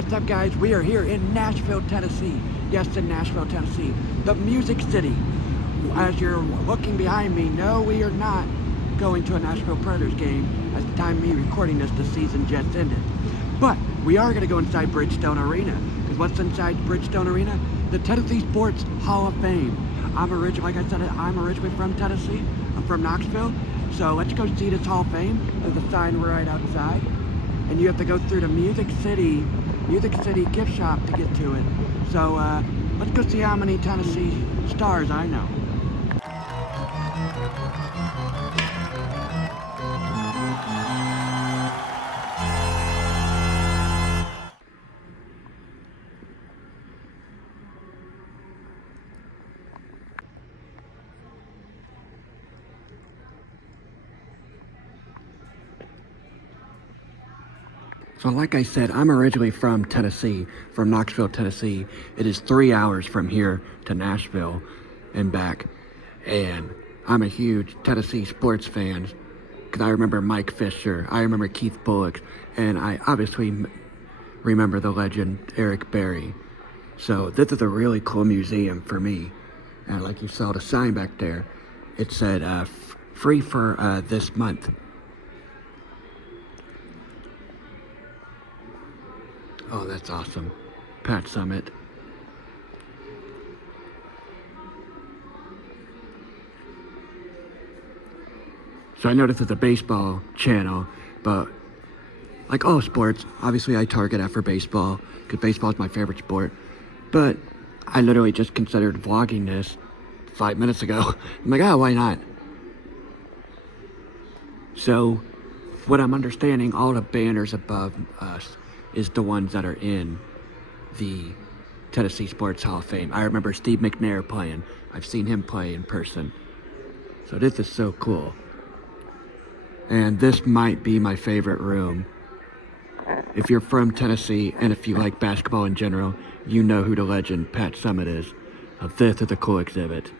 What's up, guys? We are here in Nashville, Tennessee. Yes, in Nashville, Tennessee, the Music City. As you're looking behind me, no, we are not going to a Nashville Predators game. At the time of me recording this, the season just ended. But we are going to go inside Bridgestone Arena. Because what's inside Bridgestone Arena? The Tennessee Sports Hall of Fame. Like I said, I'm originally from Tennessee. I'm from Knoxville. So let's go see this Hall of Fame. There's a sign right outside. And you have to go through the Music City gift shop to get to it. So let's go see how many Tennessee stars I know. So like I said, I'm originally from Tennessee, from Knoxville, Tennessee. It is 3 hours from here to Nashville and back. And I'm a huge Tennessee sports fan because I remember Mike Fisher, I remember Keith Bullock, and I obviously remember the legend Eric Berry. So this is a really cool museum for me. And like you saw the sign back there, it said free for this month. Oh, that's awesome. Pat Summitt. So I know this is a baseball channel, but like all sports, obviously I target after baseball, because baseball is my favorite sport. But I literally just considered vlogging this 5 minutes ago. I'm like, oh, why not? So, what I'm understanding, all the banners above us is the ones that are in the Tennessee Sports Hall of Fame. I remember Steve McNair playing. I've seen him play in person. So this is so cool. And this might be my favorite room. If you're from Tennessee and if you like basketball in general, you know who the legend Pat Summitt is. This is a cool exhibit.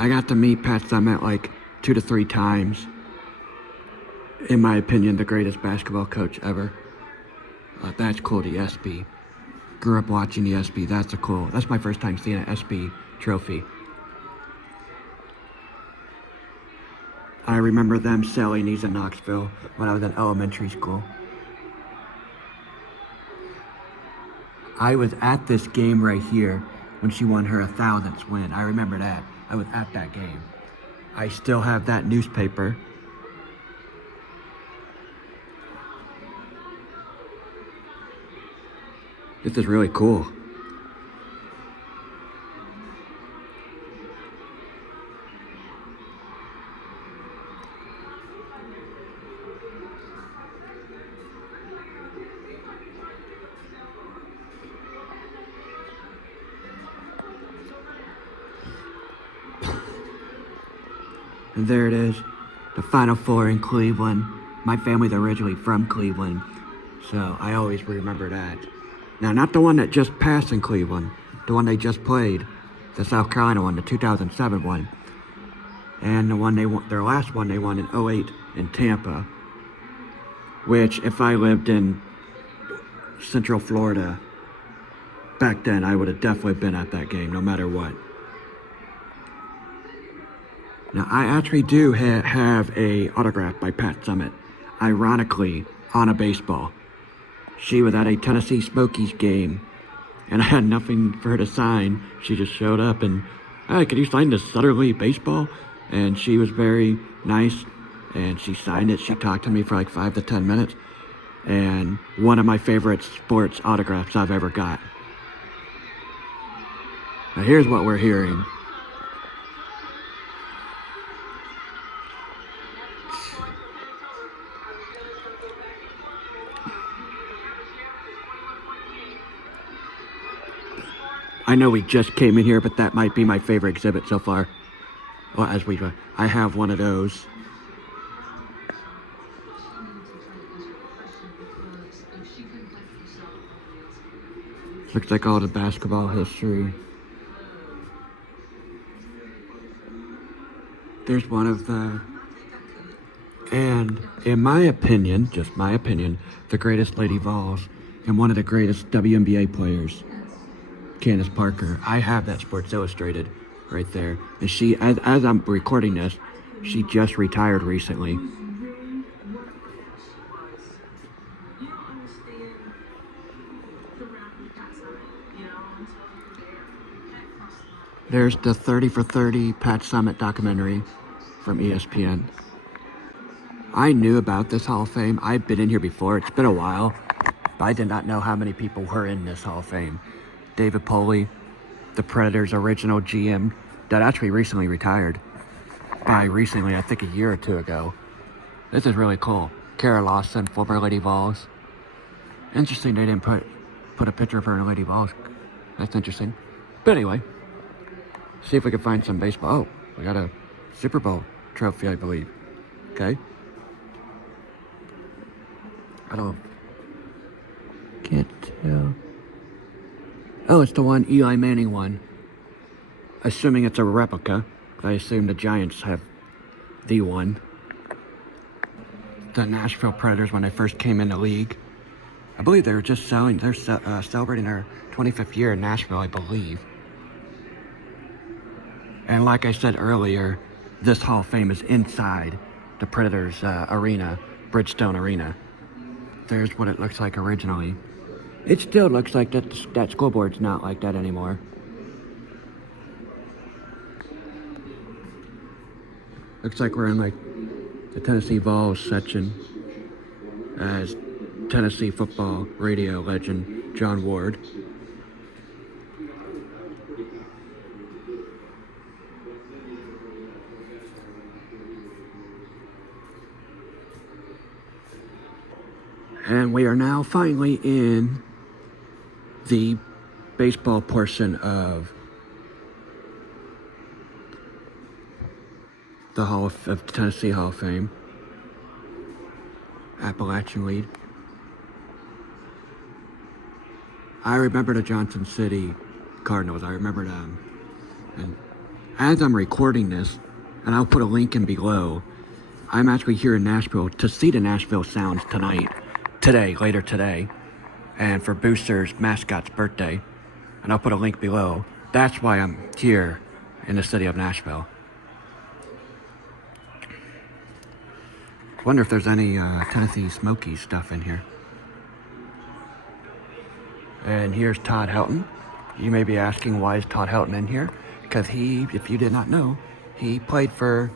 I got to meet Pat Summitt like 2 to 3 times. In my opinion, the greatest basketball coach ever. That's cool, the SB. Grew up watching the SB, that's my first time seeing an SB trophy. I remember them selling these in Knoxville when I was in elementary school. I was at this game right here when she won her 1,000th win. I remember that. I was at that game. I still have that newspaper. This is really cool. And there it is, the Final Four in Cleveland. My family's originally from Cleveland, so I always remember that. Now, not the one that just passed in Cleveland, the one they just played, the South Carolina one, the 2007 one, and the one they won, their last one they won in 2008 in Tampa, which if I lived in Central Florida back then, I would have definitely been at that game, no matter what. Now, I actually do have a autograph by Pat Summitt, ironically, on a baseball. She was at a Tennessee Smokies game, and I had nothing for her to sign. She just showed up and, hey, can you sign this Sutterly baseball? And she was very nice, and she signed it. She talked to me for like 5 to 10 minutes, and one of my favorite sports autographs I've ever got. Now, here's what we're hearing. I know we just came in here, but that might be my favorite exhibit so far. Well, I have one of those. Looks like all the basketball history. There's one of the, and in my opinion, just my opinion, the greatest Lady Vols and one of the greatest WNBA players, Candace Parker. I have that Sports Illustrated right there. And she, as I'm recording this, she just retired recently. There's the 30 for 30 Pat Summitt documentary from ESPN. I knew about this Hall of Fame. I've been in here before. It's been a while. But I did not know how many people were in this Hall of Fame. David Poley, the Predators' original GM, that actually recently retired. By recently, I think a year or two ago. This is really cool. Kara Lawson, former Lady Vols. Interesting they didn't put a picture of her in Lady Vols. That's interesting. But anyway, see if we can find some baseball. Oh, we got a Super Bowl trophy, I believe. Okay. Can't tell. Oh, it's the one Eli Manning won. Assuming it's a replica. I assume the Giants have the one. The Nashville Predators, when they first came in the league. I believe they were just celebrating their 25th year in Nashville, I believe. And like I said earlier, this Hall of Fame is inside the Predators arena, Bridgestone Arena. There's what it looks like originally. It still looks like that scoreboard's not like that anymore. Looks like we're in like the Tennessee Vols section as Tennessee football radio legend John Ward. And we are now finally in the baseball portion of the of Tennessee Hall of Fame. Appalachian lead. I remember the Johnson City Cardinals. I remember them. And as I'm recording this, and I'll put a link in below, I'm actually here in Nashville to see the Nashville Sounds later today, and for Booster's mascot's birthday, and I'll put a link below. That's why I'm here in the city of Nashville. Wonder if there's any Tennessee Smokies stuff in here. And here's Todd Helton. You may be asking, why is Todd Helton in here? Because he, if you did not know, he played for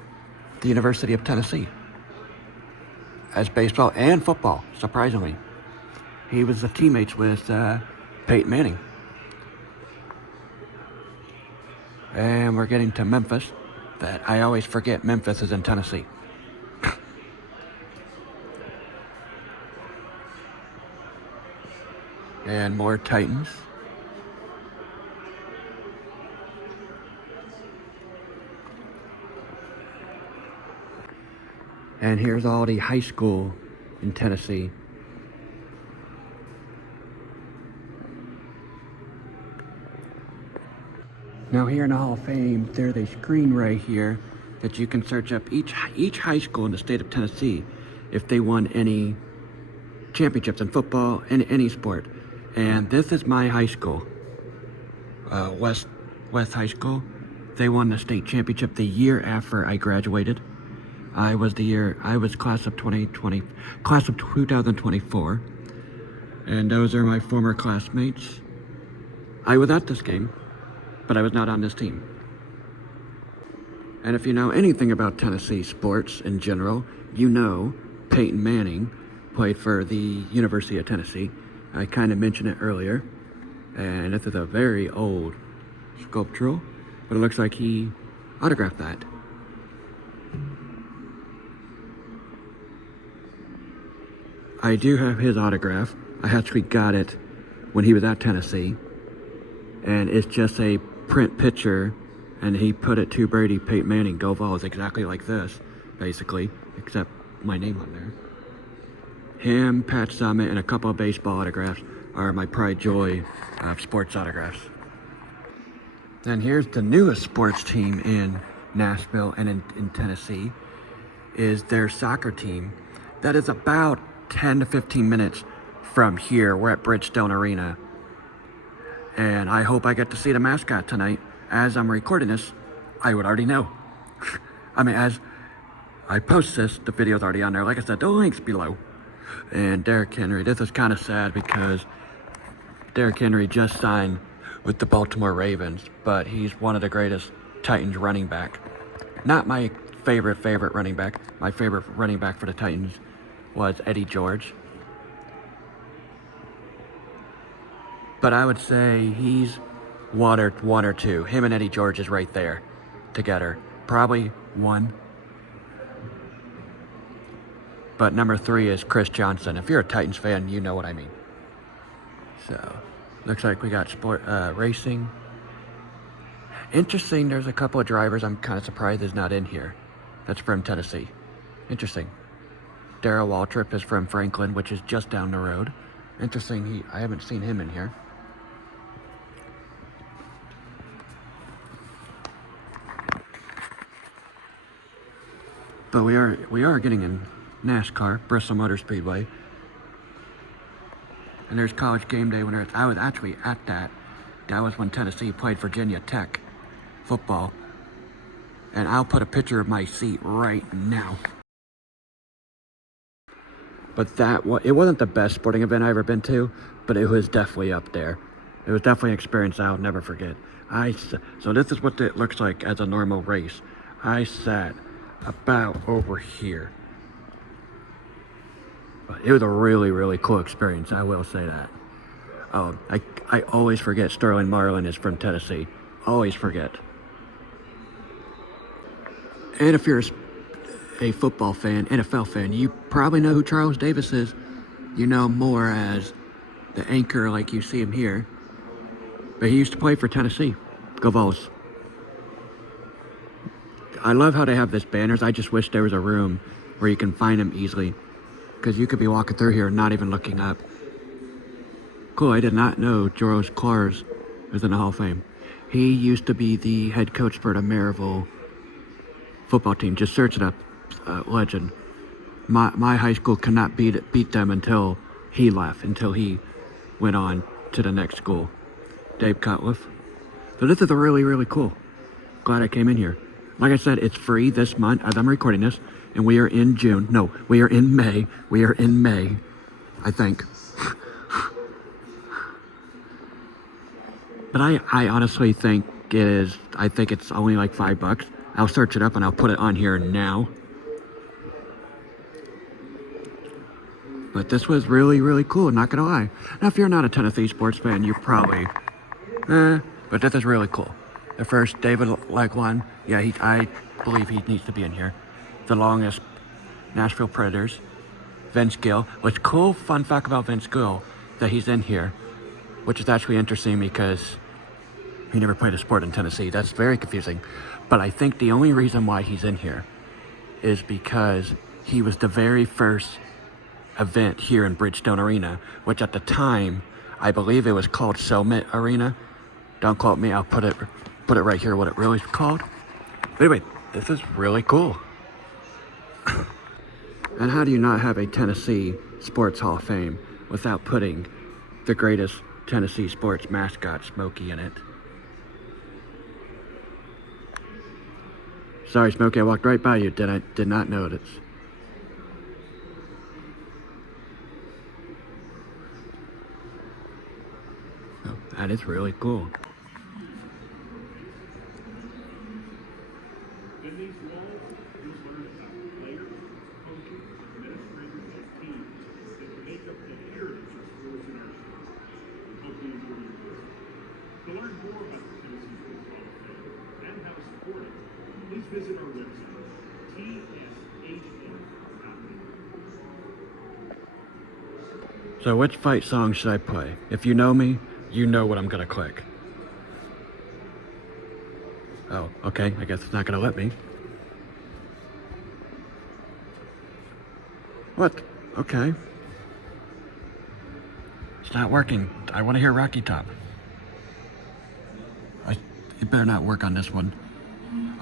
the University of Tennessee as baseball and football, surprisingly. He was the teammates with Peyton Manning. And we're getting to Memphis. That I always forget Memphis is in Tennessee. And more Titans. And here's all the high school in Tennessee. Now here in the Hall of Fame, there's a screen right here that you can search up each high school in the state of Tennessee if they won any championships in football and any sport. And this is my high school, West High School. They won the state championship the year after I graduated. I was class of 2024, and those are my former classmates. I was at this game, but I was not on this team. And if you know anything about Tennessee sports in general, you know Peyton Manning played for the University of Tennessee. I kind of mentioned it earlier, and this is a very old sculptural, but it looks like he autographed that. I do have his autograph. I actually got it when he was at Tennessee, and it's just a print picture, and he put it to Brady, Peyton Manning, go Vols, exactly like this, basically, except my name on there. Him, Pat Summitt, and a couple of baseball autographs are my pride joy of sports autographs. Then here's the newest sports team in Nashville and in Tennessee is their soccer team that is about 10 to 15 minutes from here. We're at Bridgestone Arena. And I hope I get to see the mascot tonight. As I'm recording this, I would already know. I mean, as I post this, the video's already on there. Like I said, the link's below. And Derrick Henry, this is kind of sad because Derrick Henry just signed with the Baltimore Ravens, but he's one of the greatest Titans running back. Not my favorite running back. My favorite running back for the Titans was Eddie George. But I would say he's one or two. Him and Eddie George is right there together. Probably one. But number 3 is Chris Johnson. If you're a Titans fan, you know what I mean. So, looks like we got sport racing. Interesting, there's a couple of drivers I'm kind of surprised is not in here. That's from Tennessee. Interesting. Darrell Waltrip is from Franklin, which is just down the road. Interesting, I haven't seen him in here. But we are getting in NASCAR, Bristol Motor Speedway. And there's College Game Day when I was actually at that. That was when Tennessee played Virginia Tech football. And I'll put a picture of my seat right now. But it wasn't the best sporting event I've ever been to, but it was definitely up there. It was definitely an experience I'll never forget. So this is what it looks like as a normal race. I sat about over here. But it was a really, really cool experience, I will say that. I always forget Sterling Marlin is from Tennessee. Always forget. And if you're a football fan, NFL fan, you probably know who Charles Davis is. You know him more as the anchor like you see him here. But he used to play for Tennessee. Go Vols. I love how they have this banners. I just wish there was a room where you can find them easily. Because you could be walking through here and not even looking up. Cool, I did not know Joros Clars was in the Hall of Fame. He used to be the head coach for the Maryville football team. Just search it up. Legend. My high school could not beat them until he left, until he went on to the next school. Dave Cutliff. So this is a really, really cool. Glad I came in here. Like I said, it's free this month as I'm recording this, and we are in June. No, we are in May. We are in May, I think. But I honestly think I think it's only like $5. I'll search it up and I'll put it on here now. But this was really, really cool, not gonna lie. Now, if you're not a Tennessee sports fan, you're probably, but this is really cool. The first David Legwand, yeah, I believe he needs to be in here. The longest Nashville Predators. Vince Gill. What's cool, fun fact about Vince Gill, that he's in here, which is actually interesting because he never played a sport in Tennessee. That's very confusing. But I think the only reason why he's in here is because he was the very first event here in Bridgestone Arena, which at the time, I believe it was called Summit Arena. Don't quote me, I'll put it right here what it really is called. But anyway, this is really cool. And how do you not have a Tennessee Sports Hall of Fame without putting the greatest Tennessee sports mascot, Smokey, in it? Sorry, Smokey, I walked right by you. Did not notice. Oh, that is really cool. In these walls, these learners have players, coaches, administrators, and teams that make up the heritage of sports in our state. We hope you enjoy your visit. To learn more about the Tennessee Sports Hall of Fame and how to support it, please visit our website, tshf.net. So which fight song should I play? If you know me, you know what I'm gonna click. Oh, okay, I guess it's not gonna let me. What? Okay. It's not working. I wanna hear Rocky Top. It better not work on this one.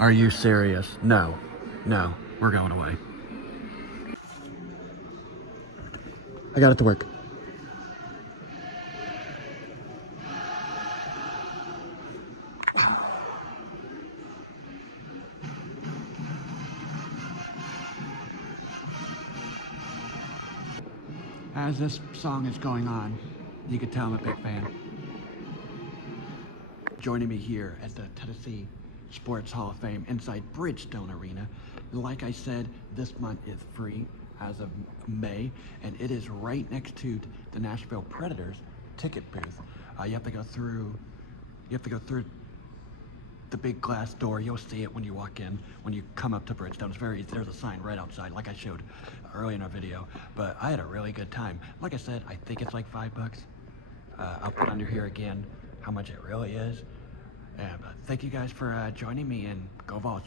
Are you serious? No. No. We're going away. I got it to work. As this song is going on, you can tell I'm a big fan. Joining me here at the Tennessee Sports Hall of Fame inside Bridgestone Arena. Like I said, this month is free as of May, and it is right next to the Nashville Predators ticket booth. You have to go through the big glass door. You'll see it when you walk in, when you come up to Bridgestone. It's very easy. There's a sign right outside, like I showed early in our video. But I had a really good time. Like I said, I think it's like $5. I'll put under here again how much it really is. But thank you guys for joining me, and go Vols.